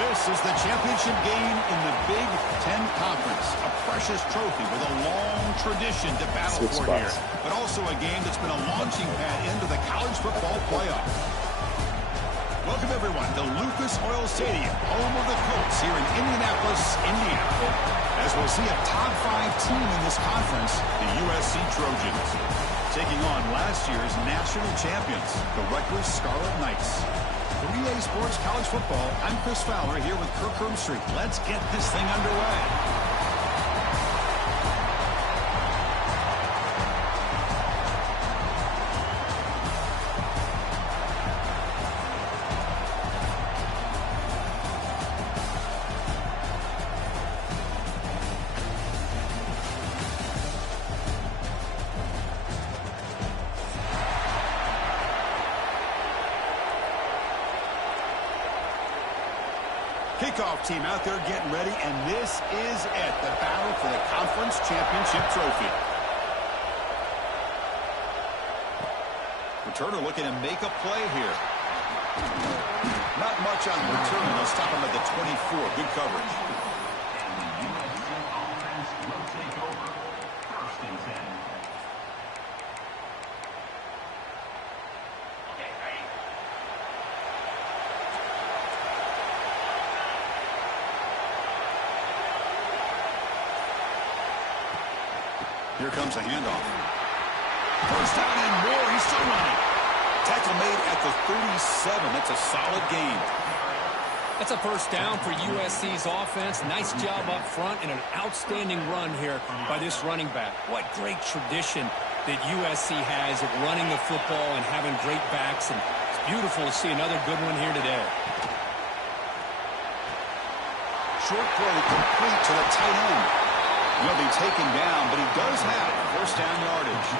This is the championship game in the Big Ten Conference. A precious trophy with a long tradition to battle for here. But also a game that's been a launching pad into the college football playoff. Welcome, everyone, to Lucas Oil Stadium, home of the Colts here in Indianapolis, Indiana. As we'll see a top 5 team in this conference, the USC Trojans, taking on last year's national champions, the Rutgers Scarlet Knights. For EA Sports College Football, I'm Chris Fowler here with Kirk Herbstreit. Let's get this thing underway. Kickoff team out there getting ready, and this is it, the battle for the conference championship trophy. Returner looking to make a play here. Not much on the return. They'll stop him at the 24. Good coverage. Here comes a handoff. First down and more. He's still running. Tackle made at the 37. That's a solid gain. That's a first down for USC's offense. Nice job up front and an outstanding run here by this running back. What great tradition that USC has at running the football and having great backs. And it's beautiful to see another good one here today. Short play complete to the tight end. He'll be taken down, but he does have first down yardage.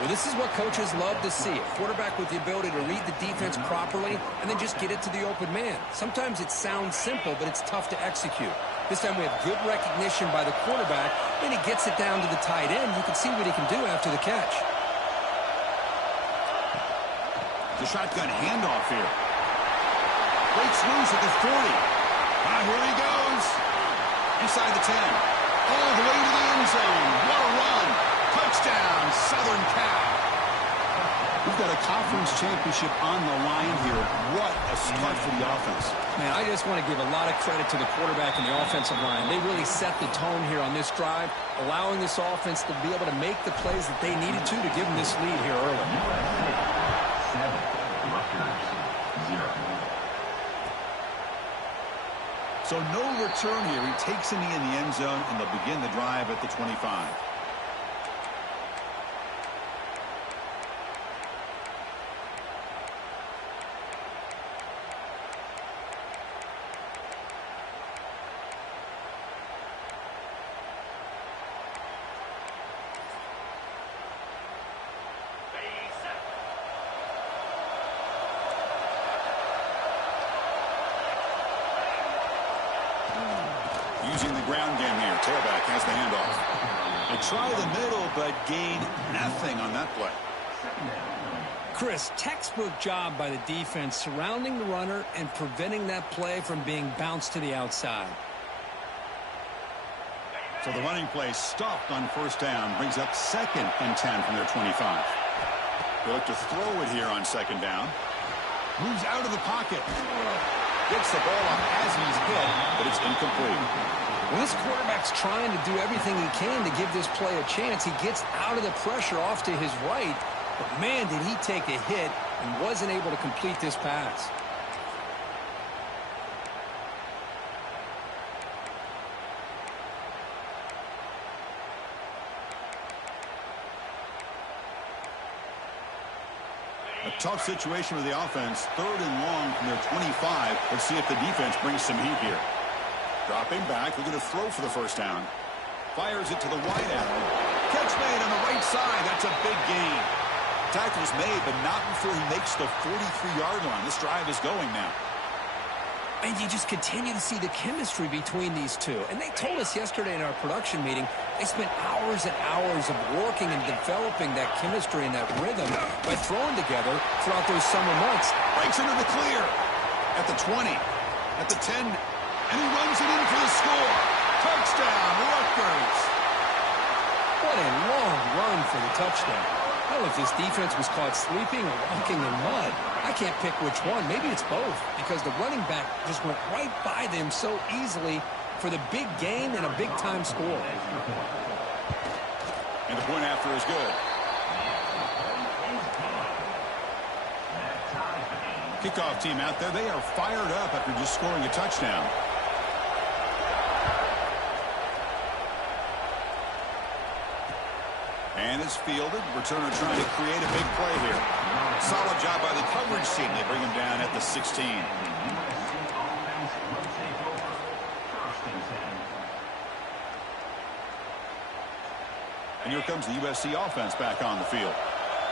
Well, this is what coaches love to see. A quarterback with the ability to read the defense properly and then just get it to the open man. Sometimes it sounds simple, but it's tough to execute. This time we have good recognition by the quarterback. Then he gets it down to the tight end. You can see what he can do after the catch. The shotgun handoff here. Breaks loose at the 40. Here he goes. Inside the 10. All the way to the end zone. What a run. Touchdown, Southern Cal. We've got a conference championship on the line here. What a start for the offense. Man, I just want to give a lot of credit to the quarterback and the offensive line. They really set the tone here on this drive, allowing this offense to be able to make the plays that they needed to give them this lead here early. 7, Rutgers, 0. So no return here. He takes him in the end zone, and they'll begin the drive at the 25. Using the ground game here. Tailback has the handoff. They try the middle, but gain nothing on that play. Chris, textbook job by the defense surrounding the runner and preventing that play from being bounced to the outside. So the running play stopped on first down. Brings up 2nd and 10 from their 25. They look to throw it here on 2nd down. Moves out of the pocket. Gets the ball up as he's hit, but it's incomplete. Well, this quarterback's trying to do everything he can to give this play a chance. He gets out of the pressure off to his right, but man, did he take a hit and wasn't able to complete this pass. A tough situation with the offense. 3rd and long from their 25. Let's see if the defense brings some heat here. Dropping back, looking to throw for the first down. Fires it to the wide out. Catch made on the right side. That's a big gain. Tackle's made, but not before he makes the 43-yard line. This drive is going now. And you just continue to see the chemistry between these two. And they told us yesterday in our production meeting, they spent hours and hours of working and developing that chemistry and that rhythm by throwing together throughout those summer months. Breaks into the clear. At the 20. At the 10. And he runs it in for the score. Touchdown, Rutgers. What a long run for the touchdown. I don't know if this defense was caught sleeping or walking in mud. I can't pick which one. Maybe it's both, because the running back just went right by them so easily for the big gain and a big-time score. And the point after is good. Kickoff team out there. They are fired up after just scoring a touchdown. And it's fielded. Returner trying to create a big play here. Solid job by the coverage team. They bring him down at the 16. And here comes the USC offense back on the field.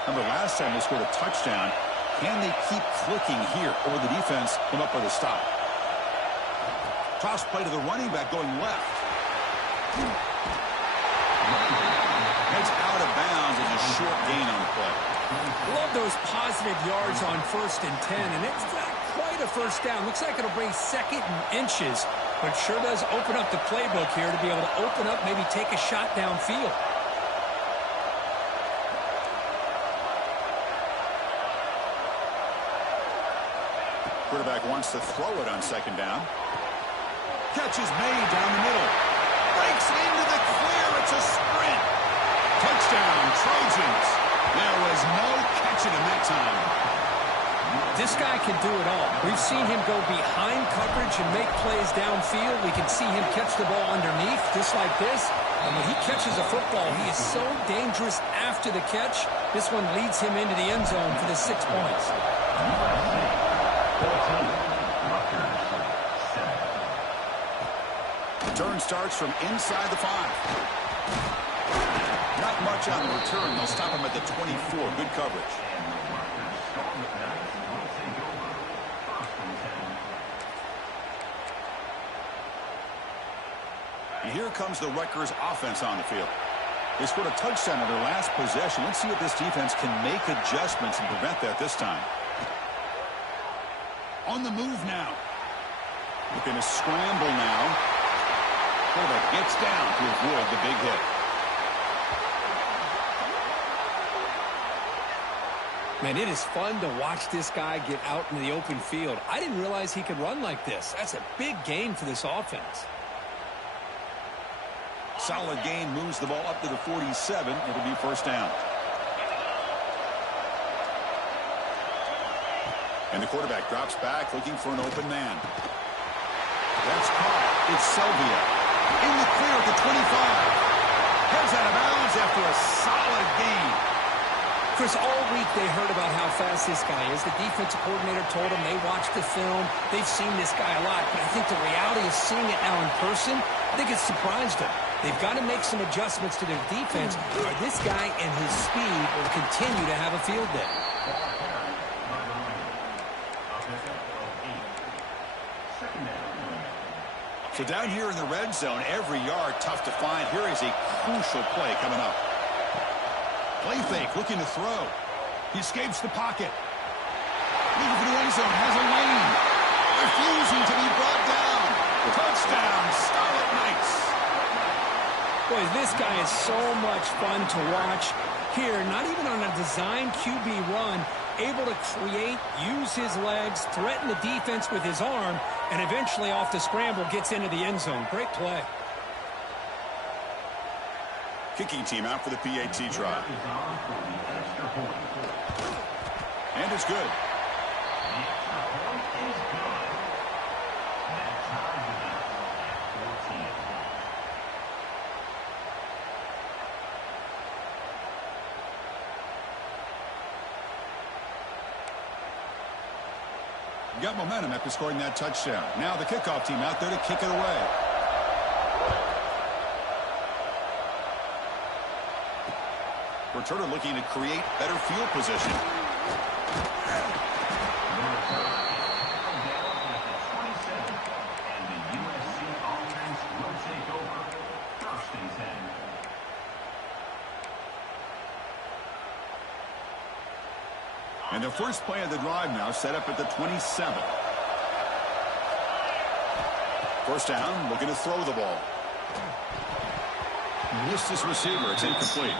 Remember, last time they scored a touchdown. Can they keep clicking here, or will the defense come up with a stop? Toss play to the running back going left. Heads out of bounds as a short gain on the play. Love those positive yards on 1st and 10, and it's not quite a first down. Looks like it'll bring 2nd and inches, but sure does open up the playbook here to be able to open up, maybe take a shot downfield. Quarterback wants to throw it on 2nd down. Catch is made down the middle. Breaks into the clear. It's a sprint. Touchdown, Trojans. There was no catching him that time. This guy can do it all. We've seen him go behind coverage and make plays downfield. We can see him catch the ball underneath, just like this. And when he catches a football, he is so dangerous after the catch. This one leads him into the end zone for the 6 points. The turn starts from inside the 5. Not much on the return. They'll stop him at the 24. Good coverage. And here comes the Rutgers offense on the field. They scored a touchdown on their last possession. Let's see if this defense can make adjustments and prevent that this time. On the move now. Looking to scramble now. Quarterback gets down to avoid the big hit. Man, it is fun to watch this guy get out in the open field. I didn't realize he could run like this. That's a big gain for this offense. Solid gain, moves the ball up to the 47. It'll be first down. And the quarterback drops back, looking for an open man. That's caught. It's Sylvia. In the clear at the 25. Heads out of bounds after a solid gain. Chris, all week they heard about how fast this guy is. The defensive coordinator told them they watched the film. They've seen this guy a lot. But I think the reality of seeing it now in person, I think it's surprised them. They've got to make some adjustments to their defense, or this guy and his speed will continue to have a field day. So down here in the red zone, every yard tough to find. Here is a crucial play coming up. Play fake, looking to throw. He escapes the pocket. Looking for the end zone, has a lane. Refusing to be brought down. Touchdown, Scarlet Knights. Boy, this guy is so much fun to watch. Here, not even on a design QB run, able to create, use his legs, threaten the defense with his arm, and eventually off the scramble gets into the end zone. Great play. Kicking team out for the PAT try. And it's good. Got momentum after scoring that touchdown. Now the kickoff team out there to kick it away. Returner looking to create better field position. And the first play of the drive now set up at the 27. First down, looking to throw the ball. Missed his receiver. It's incomplete.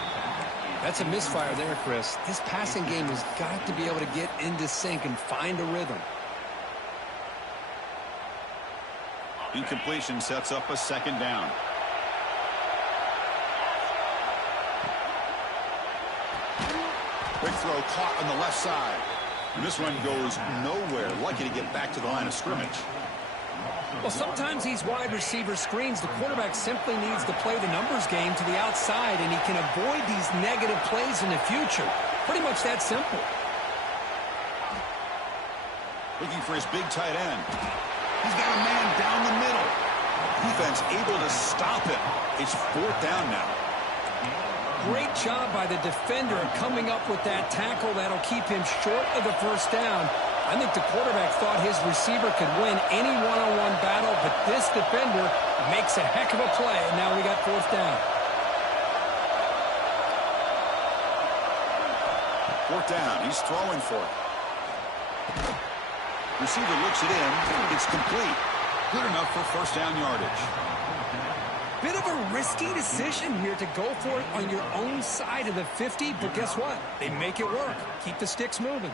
That's a misfire there, Chris. This passing game has got to be able to get into sync and find a rhythm. Incompletion sets up a second down. Quick throw caught on the left side. And this one goes nowhere. Lucky to get back to the line of scrimmage. Well, sometimes these wide receiver screens, the quarterback simply needs to play the numbers game to the outside, and he can avoid these negative plays in the future. Pretty much that simple. Looking for his big tight end. He's got a man down the middle. Defense able to stop it. It's fourth down now. Great job by the defender coming up with that tackle that'll keep him short of the first down. I think the quarterback thought his receiver could win any one-on-one battle, but this defender makes a heck of a play, and now we got fourth down. Fourth down. He's throwing for it. Receiver looks it in. It's complete. Good enough for first down yardage. Bit of a risky decision here to go for it on your own side of the 50, but guess what? They make it work. Keep the sticks moving.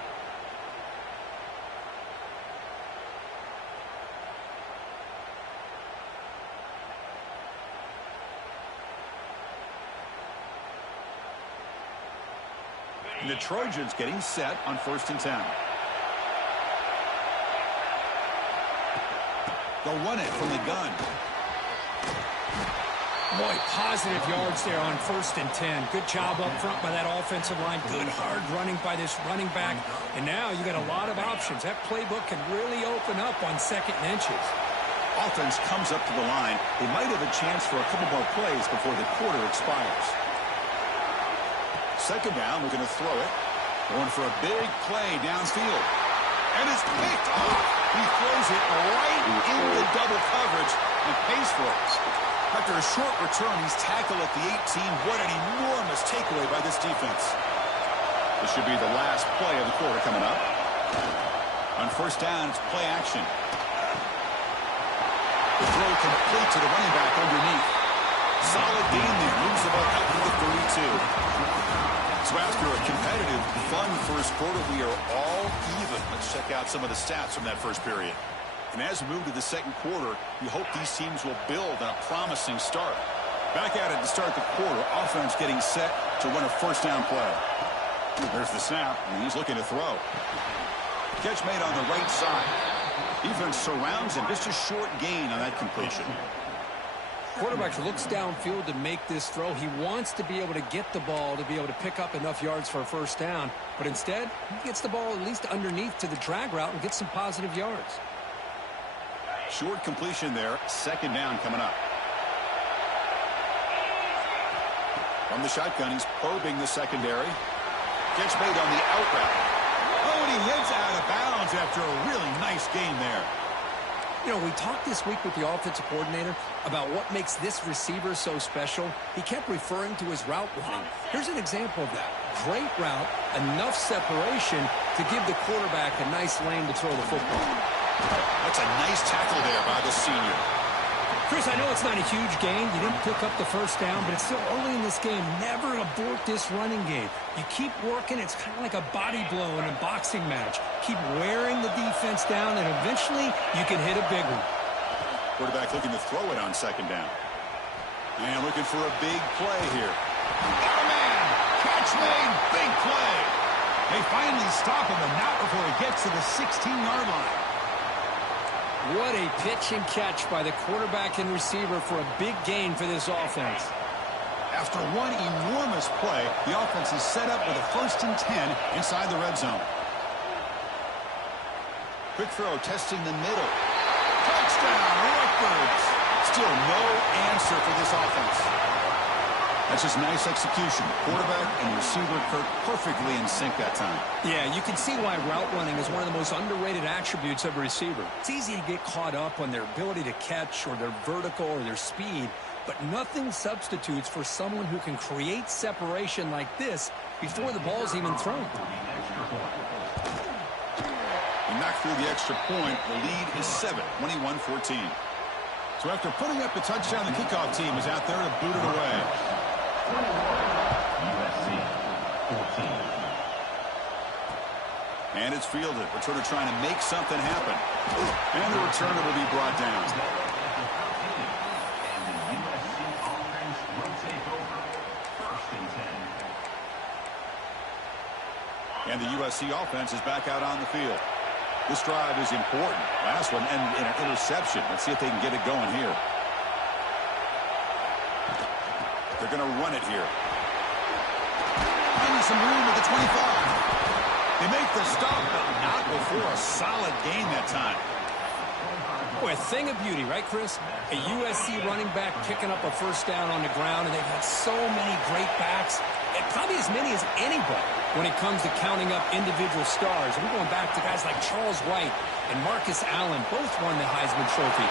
And the Trojans getting set on 1st and 10. They'll run it from the gun. Boy, positive yards there on 1st and 10. Good job up front by that offensive line. Good hard running by this running back. And now you got a lot of options. That playbook can really open up on 2nd and inches. Offense comes up to the line. They might have a chance for a couple more plays before the quarter expires. 2nd down, we're going to throw it. Going for a big play downfield. And it's picked off. He throws it right into double coverage and pays for it. After a short return, he's tackled at the 18. What an enormous takeaway by this defense. This should be the last play of the quarter coming up. On 1st down, it's play action. The throw complete to the running back underneath. Solid gain there. Moves the ball out to the 32. So after a competitive, fun first quarter, we are all even. Let's check out some of the stats from that first period. And as we move to the 2nd quarter, we hope these teams will build on a promising start. Back at it to start the quarter, offense getting set to run a 1st down play. There's the snap, and he's looking to throw. Catch made on the right side. Defense surrounds him. Just a short gain on that completion. Quarterback looks downfield to make this throw. He wants to be able to get the ball to be able to pick up enough yards for a 1st down. But instead, he gets the ball at least underneath to the drag route and gets some positive yards. Short completion there. 2nd down coming up. From the shotgun, he's probing the secondary. Catch made on the out route. Oh, and he heads out of bounds after a really nice game there. You know, we talked this week with the offensive coordinator about what makes this receiver so special. He kept referring to his route running. Here's an example of that. Great route, enough separation to give the quarterback a nice lane to throw the football. That's a nice tackle there by the senior. Chris, I know it's not a huge gain. You didn't pick up the 1st down, but it's still early in this game. Never abort this running game. You keep working. It's kind of like a body blow in a boxing match. Keep wearing the defense down, and eventually you can hit a big one. Quarterback looking to throw it on 2nd down. And looking for a big play here. Oh, man! Catch made. Big play. They finally stop him, but not before he gets to the 16-yard line. What a pitch and catch by the quarterback and receiver for a big gain for this offense. After one enormous play, the offense is set up with a 1st and 10 inside the red zone. Quick throw, testing the middle. Touchdown, Rutgers. Still no answer for this offense. That's just nice execution. Quarterback and receiver perfectly in sync that time. Yeah, you can see why route running is one of the most underrated attributes of a receiver. It's easy to get caught up on their ability to catch or their vertical or their speed, but nothing substitutes for someone who can create separation like this before the ball's even thrown. He knocked through the extra point. The lead is 7, 21-14. So after putting up the touchdown, the kickoff team is out there to boot it away. USC 14. And it's fielded. Returner trying to make something happen. And the returner will be brought down. And the USC offense is back out on the field. This drive is important. Last one and an interception. Let's see if they can get it going here. They're going to run it here. Finding some room at the 25. They make the stop, but not before a solid gain that time. Boy, a thing of beauty, right, Chris? A USC running back picking up a 1st down on the ground, and they've had so many great backs, and probably as many as anybody when it comes to counting up individual stars. We're going back to guys like Charles White and Marcus Allen. Both won the Heisman Trophy.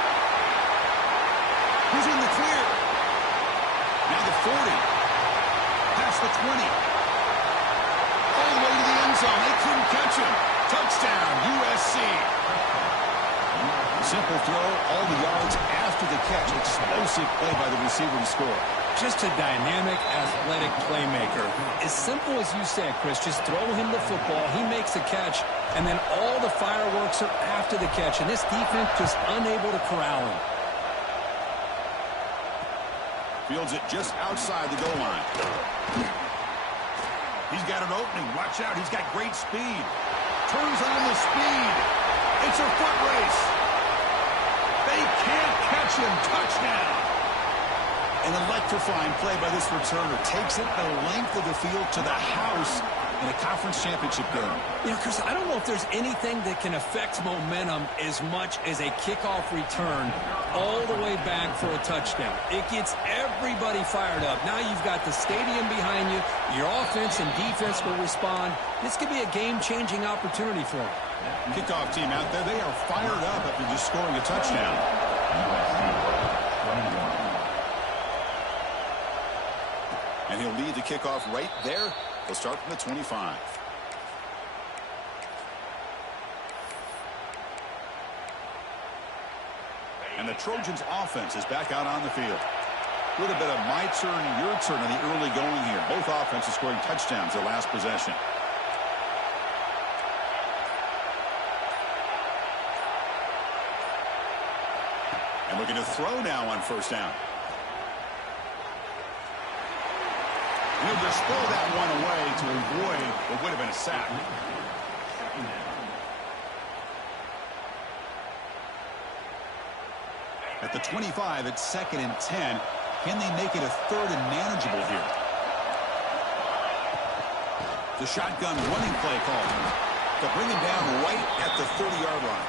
Who's in the clear? Now the 40. Past the 20. All the way to the end zone. They couldn't catch him. Touchdown, USC. Simple throw, all the yards after the catch. Explosive play by the receiver to score. Just a dynamic, athletic playmaker. As simple as you said, Chris, just throw him the football, he makes a catch, and then all the fireworks are after the catch, and this defense just unable to corral him. Fields it just outside the goal line. He's got an opening. Watch out. He's got great speed. Turns on the speed. It's a foot race. They can't catch him. Touchdown. An electrifying play by this returner. Takes it the length of the field to the house in a conference championship game. You know, Chris, I don't know if there's anything that can affect momentum as much as a kickoff return all the way back for a touchdown. It gets everybody fired up. Now you've got the stadium behind you. Your offense and defense will respond. This could be a game-changing opportunity for them. Kickoff team out there, they are fired up after just scoring a touchdown. And he'll lead the kickoff right there. They'll start from the 25. And the Trojans' offense is back out on the field. A little bit of my turn, your turn in the early going here. Both offenses scoring touchdowns their last possession. And looking to throw now on first down. And he'll just throw that one away to avoid what would have been a sack. At the 25, it's 2nd and 10. Can they make it a 3rd and manageable here? The shotgun running play call. They'll bring him down right at the 30-yard line.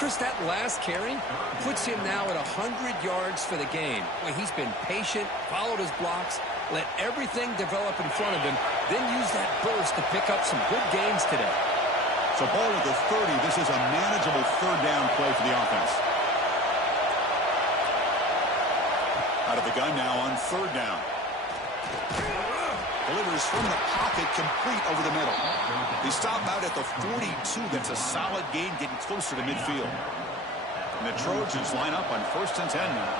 Chris, that last carry puts him now at 100 yards for the game. Well, he's been patient, followed his blocks, let everything develop in front of him, then use that burst to pick up some good gains today. So ball at the 30. This is a manageable 3rd down play for the offense. Out of the gun now on 3rd down. Delivers from the pocket, complete over the middle. They stop out at the 42. That's a solid gain, getting closer to midfield. And the Trojans line up on 1st and 10 now.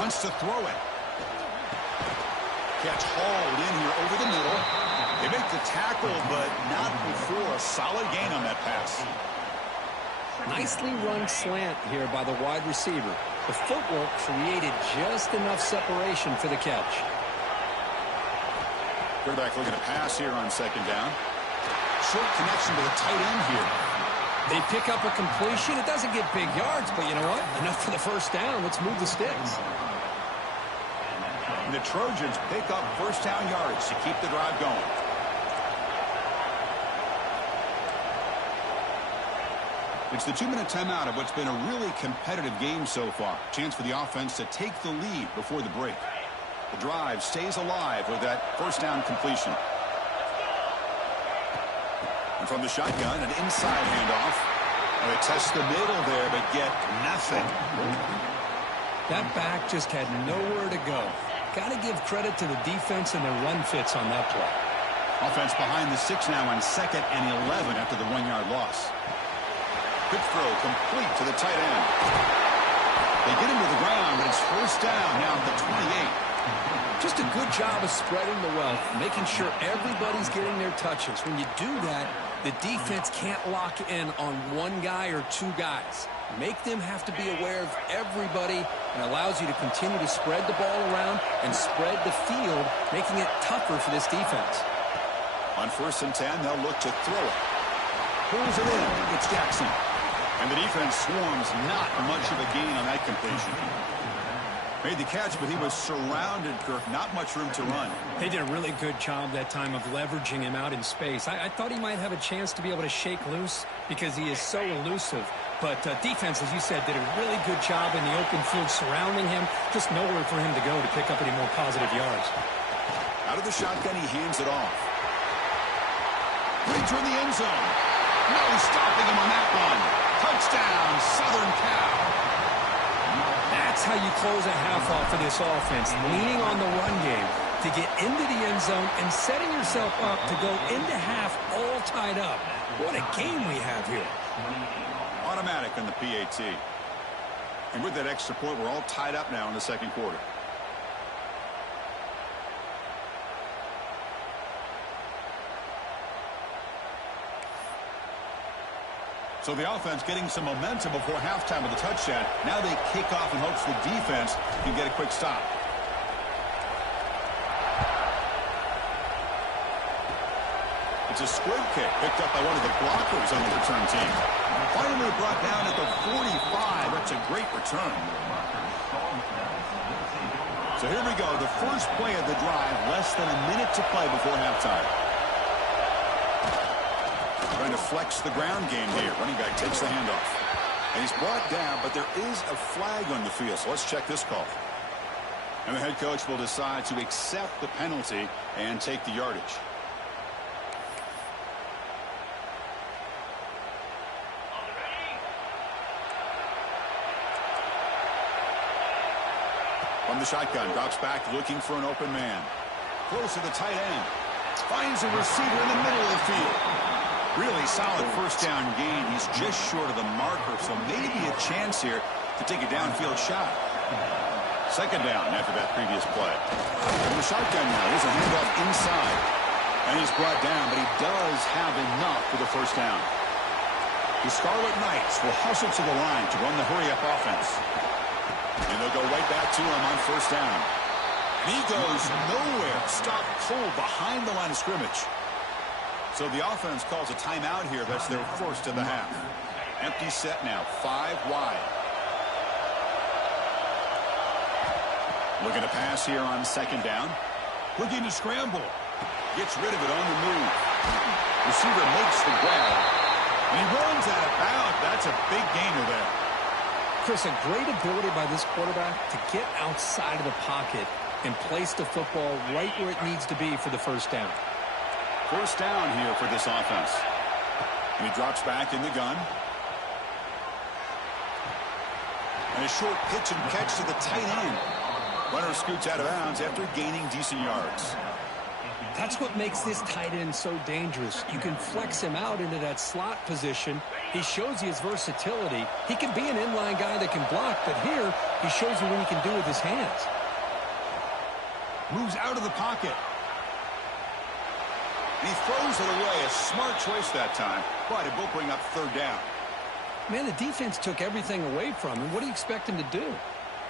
Wants to throw it. Catch hauled in here over the middle. They make the tackle, but not before a solid gain on that pass. Nicely run slant here by the wide receiver. The footwork created just enough separation for the catch. Quarterback looking to pass here on 2nd down. Short connection to the tight end here. They pick up a completion. It doesn't get big yards, but you know what? Enough for the 1st down. Let's move the sticks. And the Trojans pick up 1st down yards to keep the drive going. It's the 2-minute timeout of what's been a really competitive game so far. Chance for the offense to take the lead before the break. The drive stays alive with that 1st down completion. And from the shotgun, an inside handoff. And they test the middle there, but get nothing. That back just had nowhere to go. Got to give credit to the defense and their run fits on that play. Offense behind the 6 now on 2nd and 11 after the 1-yard loss. Good throw, complete to the tight end. They get him to the ground, but it's 1st down now at the 28. Just a good job of spreading the wealth, making sure everybody's getting their touches. When you do that, the defense can't lock in on one guy or 2 guys. Make them have to be aware of everybody, and allows you to continue to spread the ball around and spread the field, making it tougher for this defense. On 1st and 10, they'll look to throw it. Pulls it in. It's Jackson. And the defense swarms, not much of a gain on that completion. Made the catch, but he was surrounded, Kirk. Not much room to run. They did a really good job that time of leveraging him out in space. I thought he might have a chance to be able to shake loose because he is so elusive. But defense, as you said, did a really good job in the open field surrounding him. Just nowhere for him to go to pick up any more positive yards. Out of the shotgun, he hands it off. Reach in the end zone. No stopping him on that one. Touchdown, Southern Cal. That's how you close a half off of this offense, leaning on the run game to get into the end zone and setting yourself up to go into half all tied up. What a game we have here. Automatic on the PAT. And with that extra point, we're all tied up now in the 2nd quarter. So the offense getting some momentum before halftime with the touchdown. Now they kick off in hopes the defense can get a quick stop. It's a squib kick picked up by one of the blockers on the return team. Finally brought down at the 45. That's a great return. So here we go. The first play of the drive. Less than a minute to play before halftime. Trying to flex the ground game here. Running back takes the handoff. And he's brought down, but there is a flag on the field. So let's check this call. And the head coach will decide to accept the penalty and take the yardage. From the shotgun, drops back looking for an open man. Close to the tight end. Finds a receiver in the middle of the field. Really solid first down gain. He's just short of the marker, so maybe a chance here to take a downfield shot. Second down after that previous play. From the shotgun now, here's a handoff inside. And he's brought down, but he does have enough for the first down. The Scarlet Knights will hustle to the line to run the hurry-up offense. And they'll go right back to him on first down. And he goes nowhere. Stopped cold behind the line of scrimmage. So the offense calls a timeout here. That's their first of the half. Empty set now. 5 wide. Looking to pass here on second down. Looking to scramble. Gets rid of it on the move. Receiver makes the grab. And he runs out of bounds. That's a big gainer there. Chris, a great ability by this quarterback to get outside of the pocket and place the football right where it needs to be for the first down. First down here for this offense. And he drops back in the gun. And a short pitch and catch to the tight end. Runner scoots out of bounds after gaining decent yards. That's what makes this tight end so dangerous. You can flex him out into that slot position. He shows you his versatility. He can be an inline guy that can block, but here he shows you what he can do with his hands. Moves out of the pocket. And he throws it away. A smart choice that time, but it will bring up third down. Man, the defense took everything away from him. What do you expect him to do?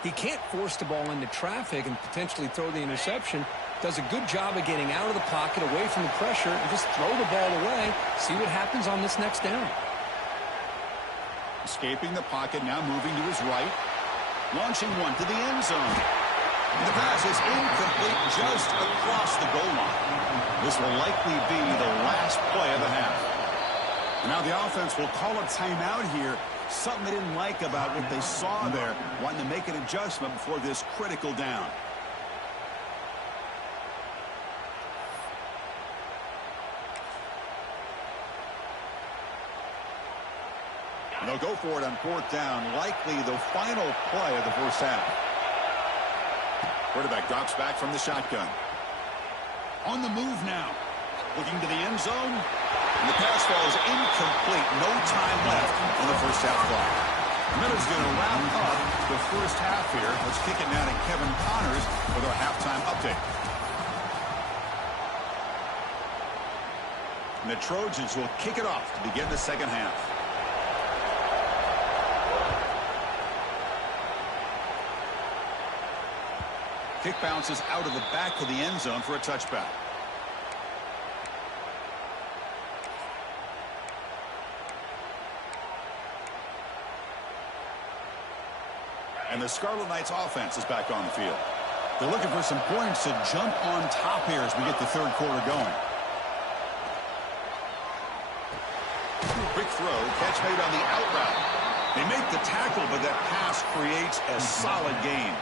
He can't force the ball into traffic and potentially throw the interception. Does a good job of getting out of the pocket, away from the pressure, and just throw the ball away. See what happens on this next down. Escaping the pocket, now moving to his right. Launching one to the end zone. And the pass is incomplete just across the goal line. This will likely be the last play of the half. And now the offense will call a timeout here. Something they didn't like about what they saw there. Wanting to make an adjustment before this critical down. And they'll go for it on fourth down. Likely the final play of the first half. Quarterback drops back from the shotgun. On the move now. Looking to the end zone. And the pass falls incomplete. No time left on the first half clock. And that is going to wrap up the first half here. Let's kick it now to Kevin Connors with our halftime update. And the Trojans will kick it off to begin the second half. Kick bounces out of the back of the end zone for a touchback. And the Scarlet Knights offense is back on the field. They're looking for some points to jump on top here as we get the third quarter going. Quick throw, catch made on the out route. They make the tackle, but that pass creates a solid gain.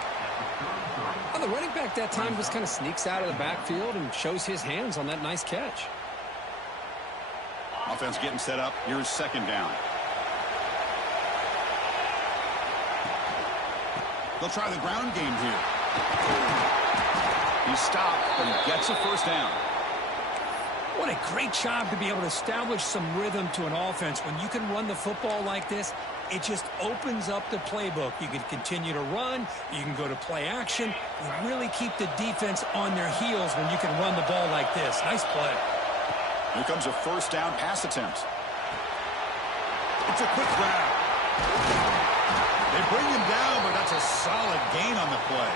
Well, the running back that time just kind of sneaks out of the backfield and shows his hands on that nice catch. Offense getting set up. Here's second down. They'll try the ground game here. He stopped, but he gets a first down. What a great job to be able to establish some rhythm to an offense. When you can run the football like this, it just opens up the playbook. You can continue to run. You can go to play action. You really keep the defense on their heels when you can run the ball like this. Nice play. Here comes a first down pass attempt. It's a quick grab. They bring him down, but that's a solid gain on the play.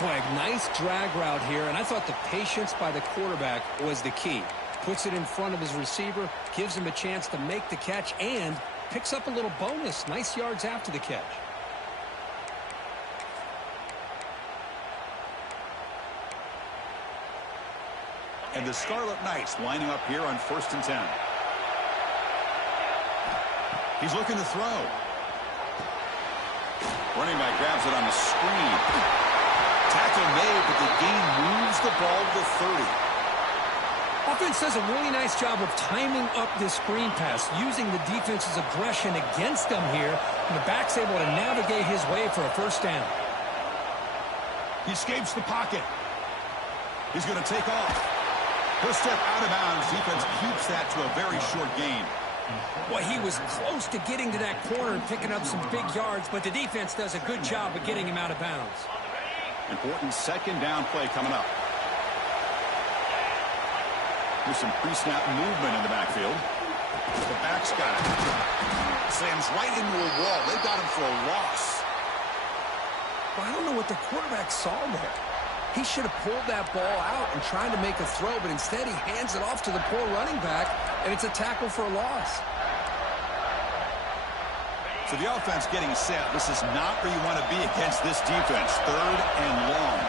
Boy, nice drag route here, and I thought the patience by the quarterback was the key. Puts it in front of his receiver, gives him a chance to make the catch, and picks up a little bonus. Nice yards after the catch. And the Scarlet Knights lining up here on 1st and 10. He's looking to throw. Running back grabs it on the screen. Tackle made, but the gain moves the ball to the 30. Offense does a really nice job of timing up this screen pass, using the defense's aggression against them here, and the back's able to navigate his way for a first down. He escapes the pocket. He's going to take off. He'll step out of bounds. Defense keeps that to a very short gain. Well, he was close to getting to that corner and picking up some big yards, but the defense does a good job of getting him out of bounds. Important second down play coming up. There's some pre-snap movement in the backfield. The back's got it. Slams right into a wall. They got him for a loss. Well, I don't know what the quarterback saw there. He should have pulled that ball out and tried to make a throw, but instead he hands it off to the poor running back, and it's a tackle for a loss. So the offense getting set. This is not where you want to be against this defense. 3rd and long.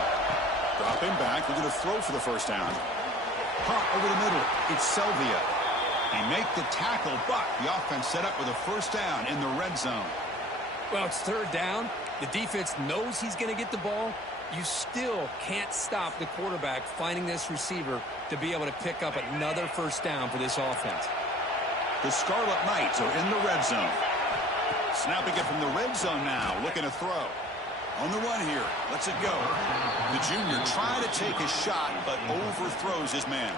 Dropping back. They're going to throw for the first down. Hot over the middle. It's Selvia. They make the tackle, but the offense set up with a first down in the red zone. Well, it's 3rd down. The defense knows he's going to get the ball. You still can't stop the quarterback finding this receiver to be able to pick up another first down for this offense. The Scarlet Knights are in the red zone. Snapping it from the red zone now, looking to throw. On the run here, lets it go. The junior trying to take a shot, but overthrows his man.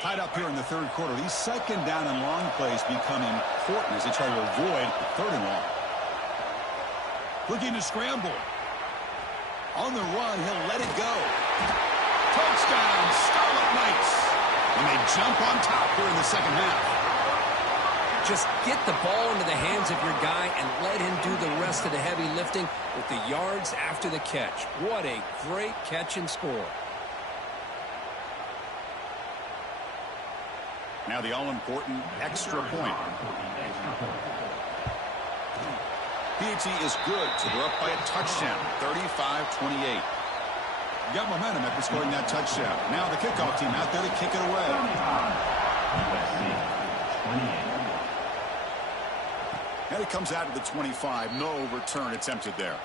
Tied up here in the 3rd quarter. These second down and long plays become important as they try to avoid 3rd and long. Looking to scramble. On the run, he'll let it go. Touchdown, Scarlet Knights. And they jump on top here in the second half. Just get the ball into the hands of your guy and let him do the rest of the heavy lifting with the yards after the catch. What a great catch and score. Now the all-important extra point. B10 is good, so they're up by a touchdown, 35-28. Got momentum after scoring that touchdown. Now the kickoff team out there to kick it away. And it comes out to the 25. No return attempted there.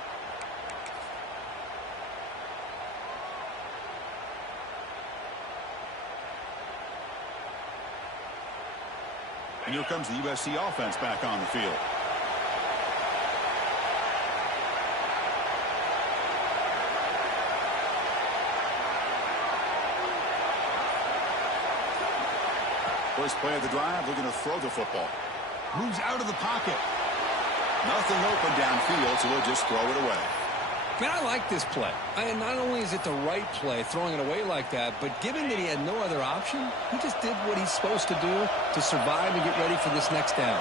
And here comes the USC offense back on the field. First play of the drive, looking to throw the football. Moves out of the pocket. Nothing open downfield, so he'll just throw it away. Man, I like this play. And not only is it the right play, throwing it away like that, but given that he had no other option, he just did what he's supposed to do to survive and get ready for this next down.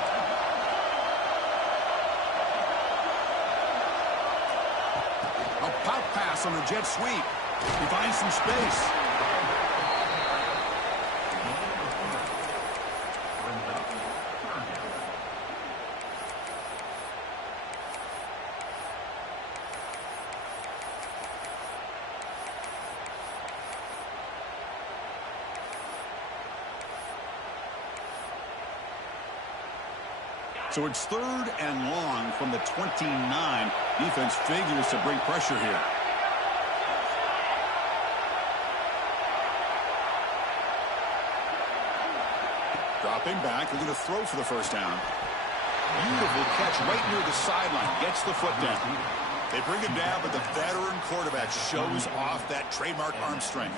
A pop pass on the jet sweep. He finds some space. So it's 3rd and long from the 29. Defense figures to bring pressure here. Dropping back, looking to throw for the first down. Beautiful catch right near the sideline. Gets the foot down. They bring him down, but the veteran quarterback shows off that trademark arm strength.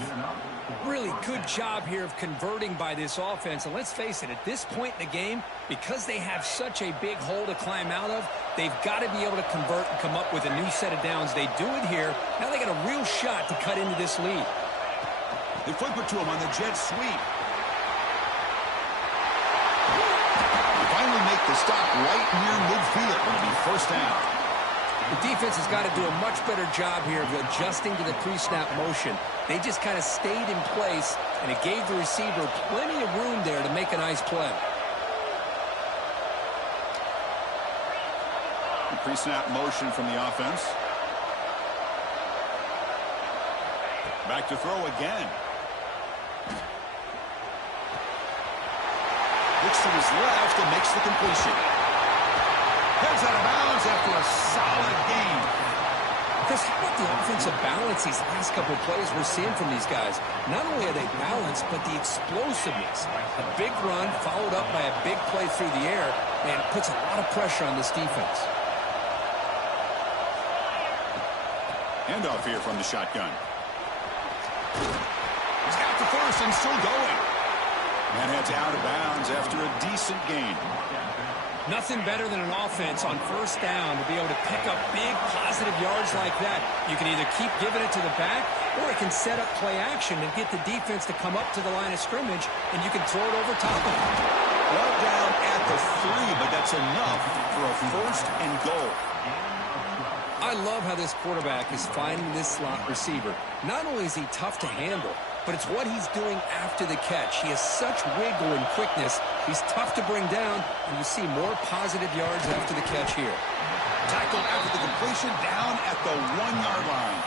Really good job here of converting by this offense. And let's face it, at this point in the game, because they have such a big hole to climb out of, they've got to be able to convert and come up with a new set of downs. They do it here. Now they got a real shot to cut into this lead. They flip it to him on the jet sweep. They finally make the stop right near midfield. It'll be first down. The defense has got to do a much better job here of adjusting to the pre-snap motion. They just kind of stayed in place, and it gave the receiver plenty of room there to make a nice play. Pre-snap motion from the offense. Back to throw again. Looks to his left and makes the completion. Heads out of bounds after a solid gain. Chris, how about the offensive balance these last couple of plays we're seeing from these guys? Not only are they balanced, but the explosiveness. A big run followed up by a big play through the air, and puts a lot of pressure on this defense. Handoff here from the shotgun. He's got the first and still going. And heads out of bounds after a decent gain. Nothing better than an offense on first down to be able to pick up big positive yards like that. You can either keep giving it to the back, or it can set up play action and get the defense to come up to the line of scrimmage, and you can throw it over top of them. Well down at the 3, but that's enough for a first and goal. I love how this quarterback is finding this slot receiver. Not only is he tough to handle, but it's what he's doing after the catch. He has such wiggle and quickness. He's tough to bring down, and you see more positive yards after the catch here. Tackle after the completion, down at the 1-yard line.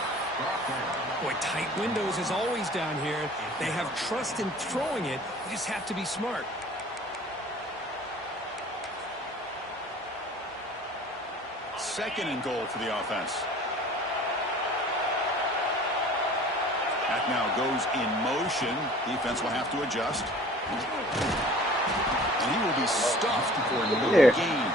Boy, tight windows is always down here. They have trust in throwing it. You just have to be smart. Second and goal for the offense. That now goes in motion. Defense will have to adjust. And he will be stuffed for no gain.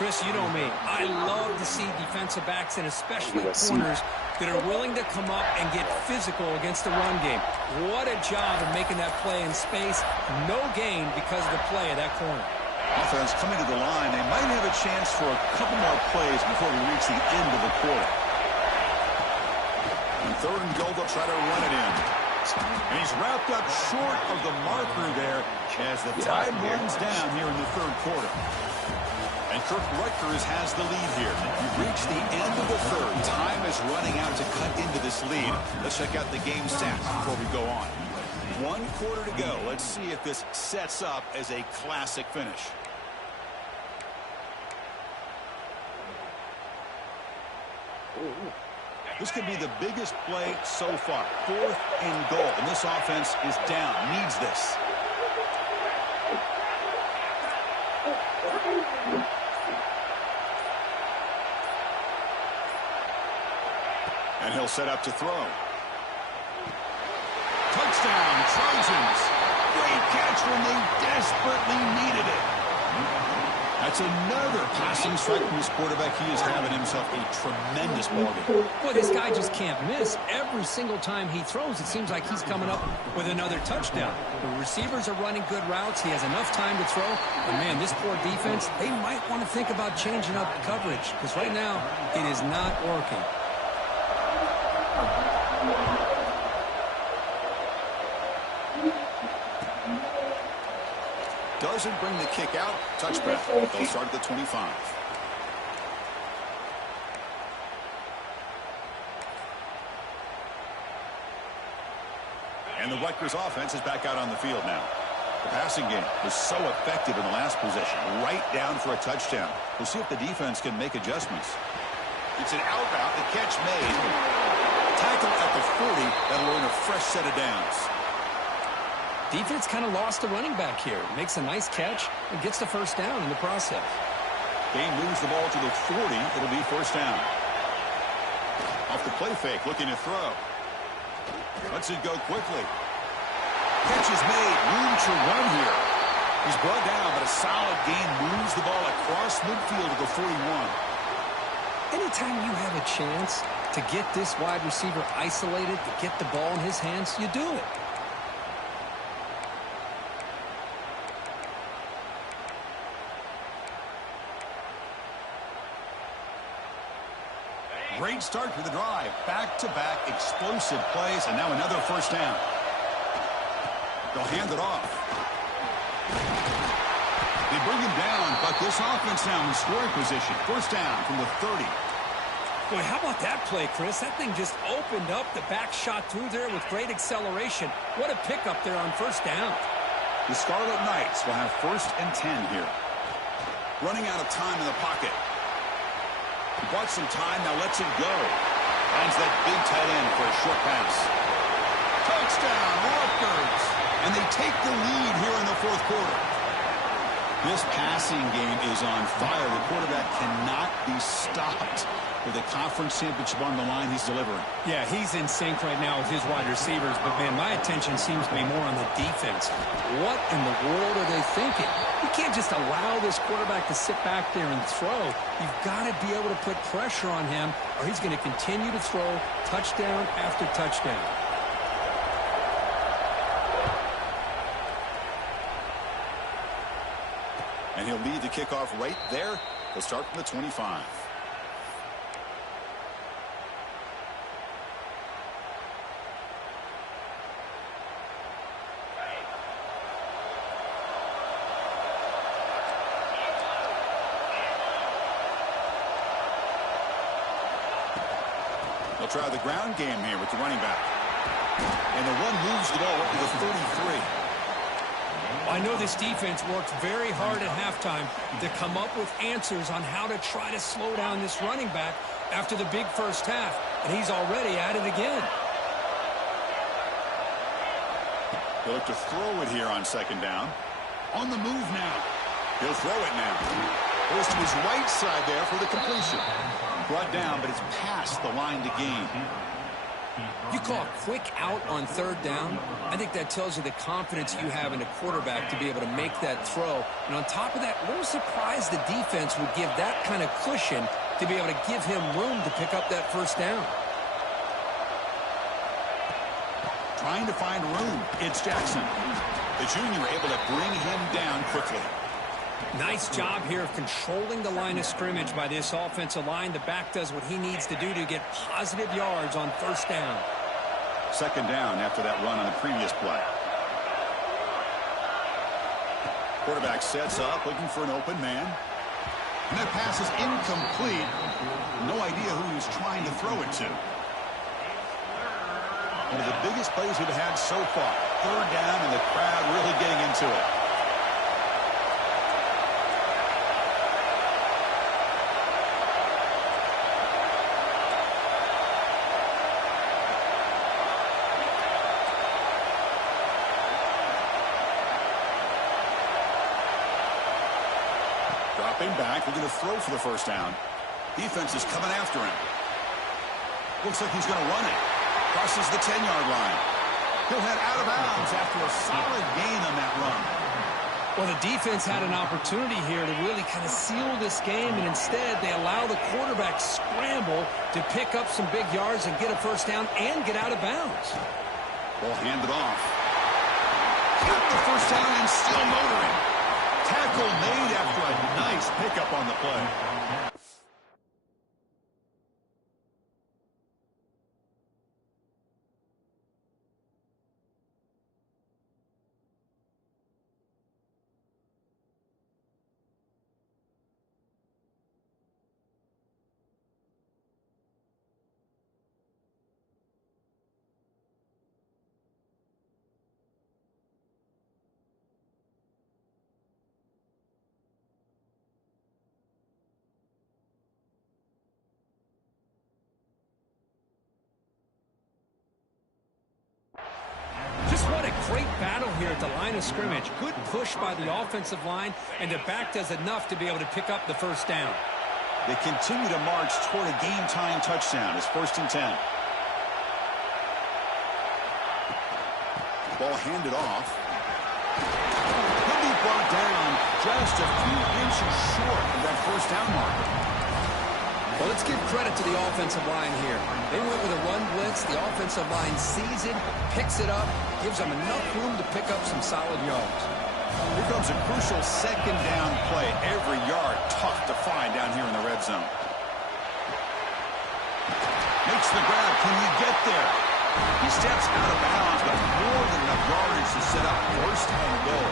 Chris, you know me. I love to see defensive backs and especially corners that are willing to come up and get physical against the run game. What a job of making that play in space. No gain because of the play of that corner. Offense coming to the line. They might have a chance for a couple more plays before we reach the end of the quarter. On third and goal, they'll try to run it in. And he's wrapped up short of the marker there as the time runs down here in the third quarter. And Rutgers has the lead here. We've reached the end of the third. Time is running out to cut into this lead. Let's check out the game stats before we go on. 1 quarter to go. Let's see if this sets up as a classic finish. This could be the biggest play so far. 4th and goal. And this offense is down. Needs this. And he'll set up to throw. Touchdown, Trojans. Great catch when they desperately needed it. That's another passing strike from his quarterback. He is having himself a tremendous ballgame. Boy, this guy just can't miss. Every single time he throws, it seems like he's coming up with another touchdown. The receivers are running good routes. He has enough time to throw. But, man, this poor defense, they might want to think about changing up coverage because right now it is not working. Doesn't bring the kick out. Touchback. They'll start at the 25. And the Rutgers offense is back out on the field now. The passing game was so effective in the last possession. Right down for a touchdown. We'll see if the defense can make adjustments. It's an out route. The catch made. Tackle at the 40. That'll earn a fresh set of downs. Defense kind of lost a running back here. Makes a nice catch and gets the first down in the process. Bain moves the ball to the 40. It'll be first down. Off the play fake, looking to throw. Lets it go quickly. Catch is made. Room to run here. He's brought down, but a solid gain moves the ball across midfield to the 41. Anytime you have a chance to get this wide receiver isolated, to get the ball in his hands, you do it. great start to the drive. Back-to-back explosive plays, and now another first down. They'll hand it off. They bring him down, but this offense now in scoring position. First down from the 30. Boy, how about that play, Chris? That thing just opened up. The back shot through there with great acceleration. What a pickup there on first down. The Scarlet Knights will have 1st and 10 here. Running out of time in the pocket. He bought some time, now lets it go. Finds that big tight end for a short pass. Touchdown, Rutgers! And they take the lead here in the 4th quarter. This passing game is on fire. The quarterback cannot be stopped. With a conference championship on the line, he's delivering. Yeah, he's in sync right now with his wide receivers, but, man, my attention seems to be more on the defense. What in the world are they thinking? You can't just allow this quarterback to sit back there and throw. You've got to be able to put pressure on him, or he's going to continue to throw touchdown after touchdown. And he'll lead the kickoff right there. He'll start from the 25. They'll try the ground game here with the running back. And the one moves the ball up to the 33. I know this defense worked very hard at halftime to come up with answers on how to try to slow down this running back after the big first half, and he's already at it again. He'll look to throw it here on 2nd down. On the move now. He'll throw it now. Goes to his right side there for the completion. Brought down, but it's past the line to gain. You call a quick out on 3rd down. I think that tells you the confidence you have in a quarterback to be able to make that throw. And on top of that, a little surprised the defense would give that kind of cushion to be able to give him room to pick up that 1st down. Trying to find room. It's Jackson. The junior able to bring him down quickly. Nice job here of controlling the line of scrimmage by this offensive line. The back does what he needs to do to get positive yards on 1st down. 2nd down after that run on the previous play. Quarterback sets up, looking for an open man. And that pass is incomplete. No idea who he's trying to throw it to. One of the biggest plays we've had so far. 3rd down, and the crowd really getting into it. Dropping back, looking to throw for the 1st down. Defense is coming after him. Looks like he's going to run it. Crosses the 10-yard line. He'll head out of bounds after a solid gain on that run. Well, the defense had an opportunity here to really kind of seal this game, and instead they allow the quarterback scramble to pick up some big yards and get a 1st down and get out of bounds. Ball handed off. Got the 1st down and still motoring. Tackle made after a nice pickup on the play. Just what a great battle here at the line of scrimmage. Good push by the offensive line, and the back does enough to be able to pick up the 1st down. They continue to march toward a game-time touchdown. It's 1st and 10. Ball handed off. He'll be brought down just a few inches short of that 1st down marker. Well, let's give credit to the offensive line here. They went with a run blitz. The offensive line sees it, picks it up, gives them enough room to pick up some solid yards. Here comes a crucial 2nd down play. Every yard tough to find down here in the red zone. Makes the grab. Can he get there? He steps out of bounds, but more than enough yardage to set up first and goal.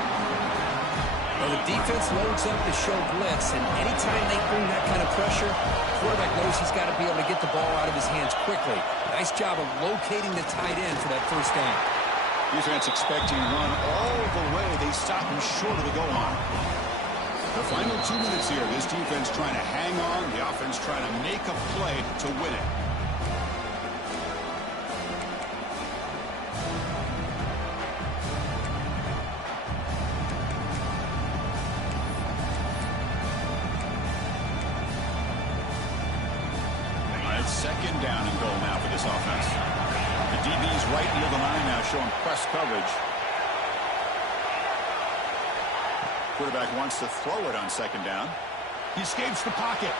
Well, the defense loads up to show blitz, and anytime they bring that kind of pressure, the quarterback knows he's got to be able to get the ball out of his hands quickly. Nice job of locating the tight end for that first down. Defense expecting run all the way. They stop him short of the goal line. The final 2 minutes here. This defense trying to hang on. The offense trying to make a play to win it. Second down and goal now for this offense. The DB's right near the line now, showing press coverage. Quarterback wants to throw it on second down. He escapes the pocket.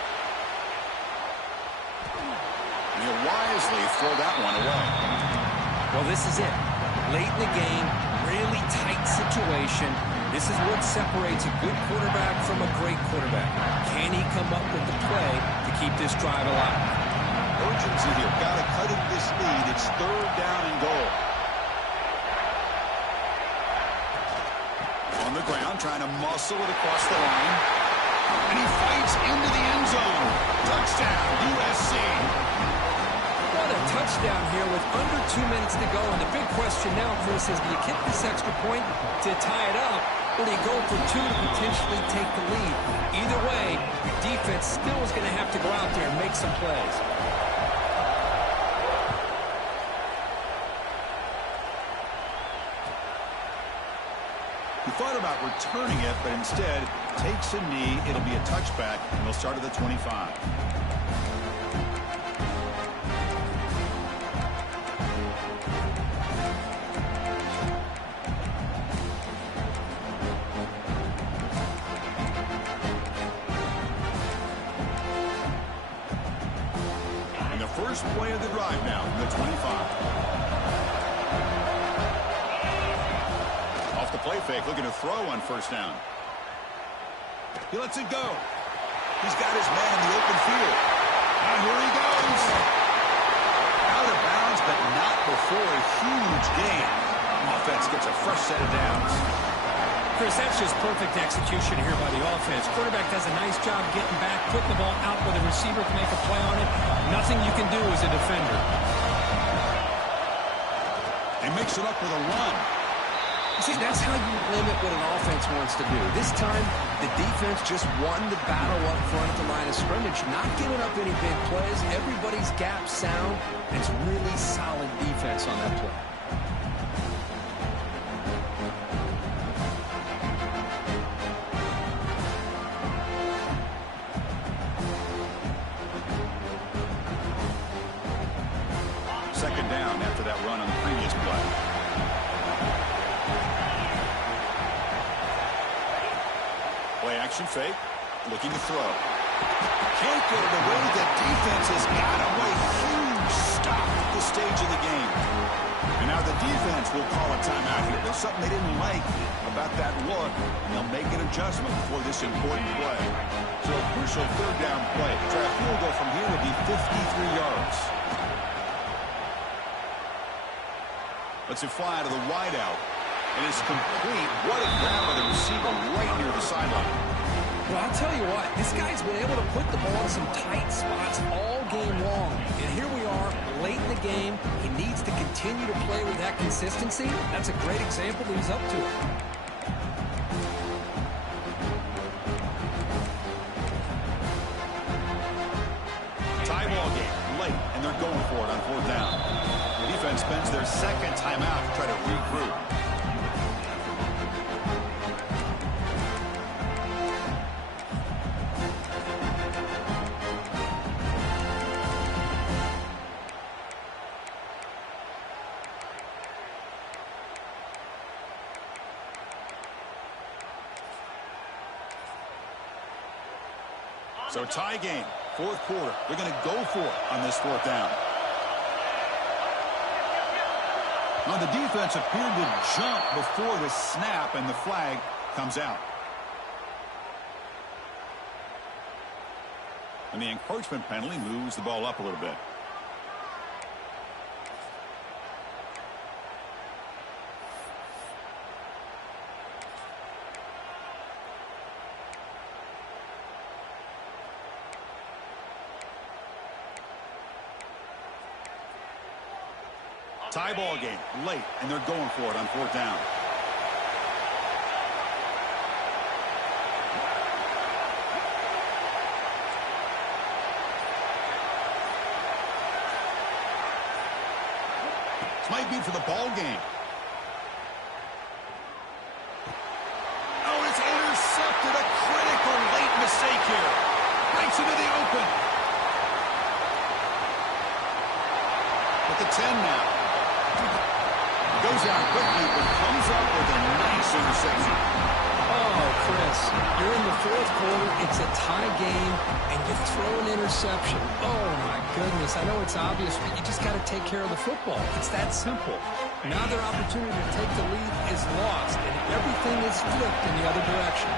And he'll wisely throw that one away. Well, this is it. Late in the game, really tight situation. This is what separates a good quarterback from a great quarterback. Can he come up with the play to keep this drive alive? Urgency here. Got to cut into this lead. It's third down and goal. On the ground, trying to muscle it across the line. And he fights into the end zone. Touchdown, USC. What a touchdown here with under 2 minutes to go. And the big question now, Chris, is do you kick this extra point to tie it up, or do you go for two to potentially take the lead? Either way, your defense still is going to have to go out there and make some plays. He thought about returning it, but instead takes a knee. It'll be a touchback, and they'll start at the 25. And the first play of the drive now from the 25. The play fake, looking to throw on first down. He lets it go. He's got his man in the open field. Now here he goes. Out of bounds, but not before a huge gain. Offense gets a fresh set of downs. Chris, that's just perfect execution here by the offense. Quarterback does a nice job getting back, putting the ball out where the receiver can make a play on it. Nothing you can do as a defender. They mix it up with a run. See, that's how you limit what an offense wants to do. This time, the defense just won the battle up front at the line of scrimmage, not giving up any big plays. Everybody's gap sound, and it's really solid defense on that play. Second down after that run on the previous play. Play action fake, looking to throw. Can't get it away. The defense has got him. What a huge stop at this stage of the game. And now the defense will call a timeout here. There's something they didn't like about that look, and they'll make an adjustment before this important play. So a crucial third down play. To try a field goal from here would be 53 yards. Lets it fly to the wideout. And it's complete. What a grab by the receiver right near the sideline. Well, I'll tell you what, this guy's been able to put the ball in some tight spots all game long. And here we are, late in the game. He needs to continue to play with that consistency. That's a great example that he's up to it. Tie ball game, late, and they're going for it on fourth down. The defense spends their second timeout to try to regroup. So tie game, fourth quarter. They're going to go for it on this fourth down. Now the defense appeared to jump before the snap, and the flag comes out. And the encroachment penalty moves the ball up a little bit. Tie ball game late, and they're going for it on 4th down. This might be for the ball game. Oh, it's intercepted. A critical late mistake here. Breaks into the open. At the 10 now. Goes out quickly, but comes up with a nice interception. Oh, Chris, you're in the 4th quarter. It's a tie game, and you throw an interception. Oh, my goodness. I know it's obvious, but you just got to take care of the football. It's that simple. Now their opportunity to take the lead is lost, and everything is flipped in the other direction.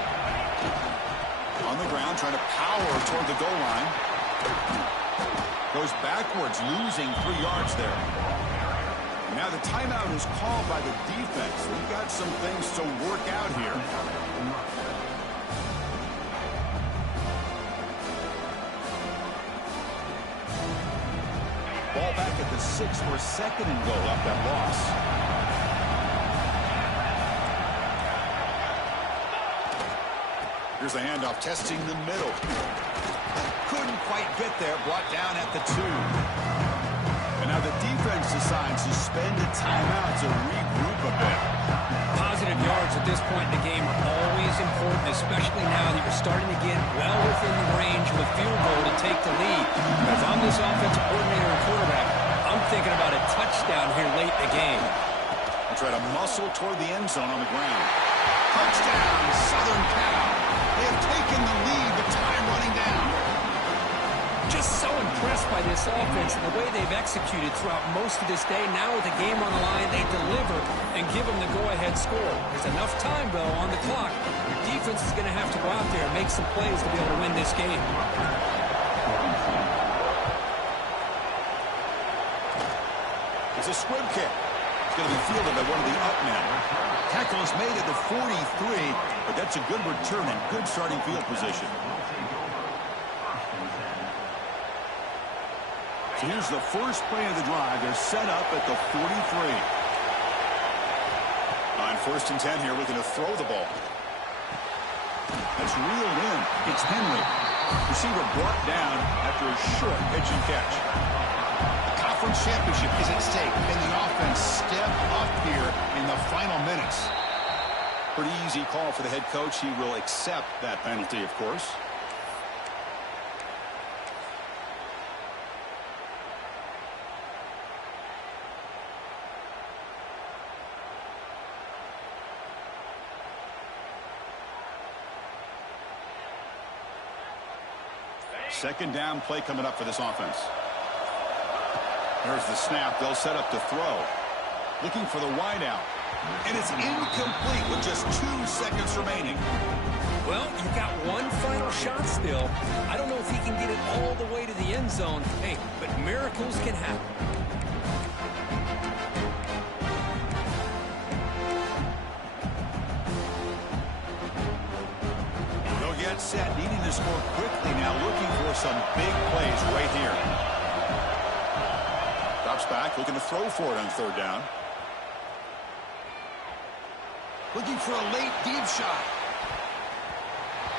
On the ground, trying to power toward the goal line. Goes backwards, losing 3 yards there. Now the timeout is called by the defense. We've got some things to work out here. Ball back at the 6 for 2nd and goal up that loss. Here's the handoff, testing the middle. Couldn't quite get there, brought down at the 2. And now the defense decides to spend a timeout to regroup a bit. Positive yards at this point in the game are always important, especially now that you're starting to get well within the range of a field goal to take the lead. If I'm this offensive coordinator and quarterback, I'm thinking about a touchdown here late in the game. I'll try to muscle toward the end zone on the ground. Touchdown, Southern Cal. They have taken the lead, but time running down. Just so impressed by this offense and the way they've executed throughout most of this day. Now with the game on the line, they deliver and give them the go-ahead score. There's enough time, though, on the clock. Your defense is going to have to go out there and make some plays to be able to win this game. It's a squib kick. It's going to be fielded by one of the up men. Tackle is made at the 43, but that's a good return and good starting field position. So here's the first play of the drive. They're set up at the 43. On 1st and 10 here, looking to throw the ball. That's reeled in. It's Henry. Receiver brought down after a short pitch and catch. The conference championship is at stake. Can the offense step up here in the final minutes? Pretty easy call for the head coach. He will accept that penalty, of course. Second down play coming up for this offense. There's the snap. They'll set up to throw. Looking for the wide out. And it's incomplete with just 2 seconds remaining. Well, you've got one final shot still. I don't know if he can get it all the way to the end zone. Hey, but miracles can happen. They'll get set, needing to score quickly now, looking for some big plays right here. Drops back, looking to throw for it on 3rd down. Looking for a late deep shot.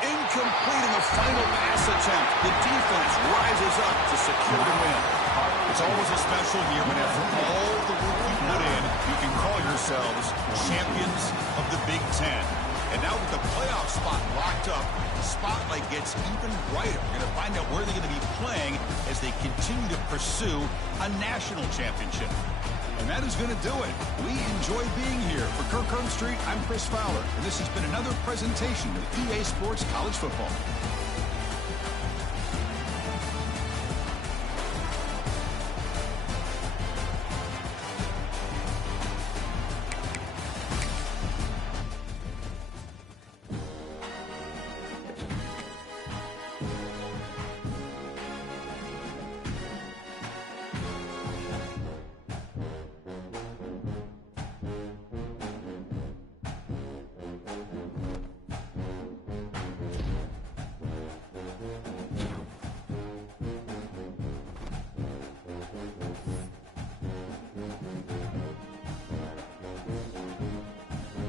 Incomplete in the final pass attempt. The defense rises up to secure the win. It's always a special year when after all the work you put in, you can call yourselves champions of the Big Ten. And now with the playoff spot locked up, the spotlight gets even brighter. We're going to find out where they're going to be playing as they continue to pursue a national championship. And that is going to do it. We enjoy being here. For Kirk Street, I'm Chris Fowler, and this has been another presentation of EA Sports College Football.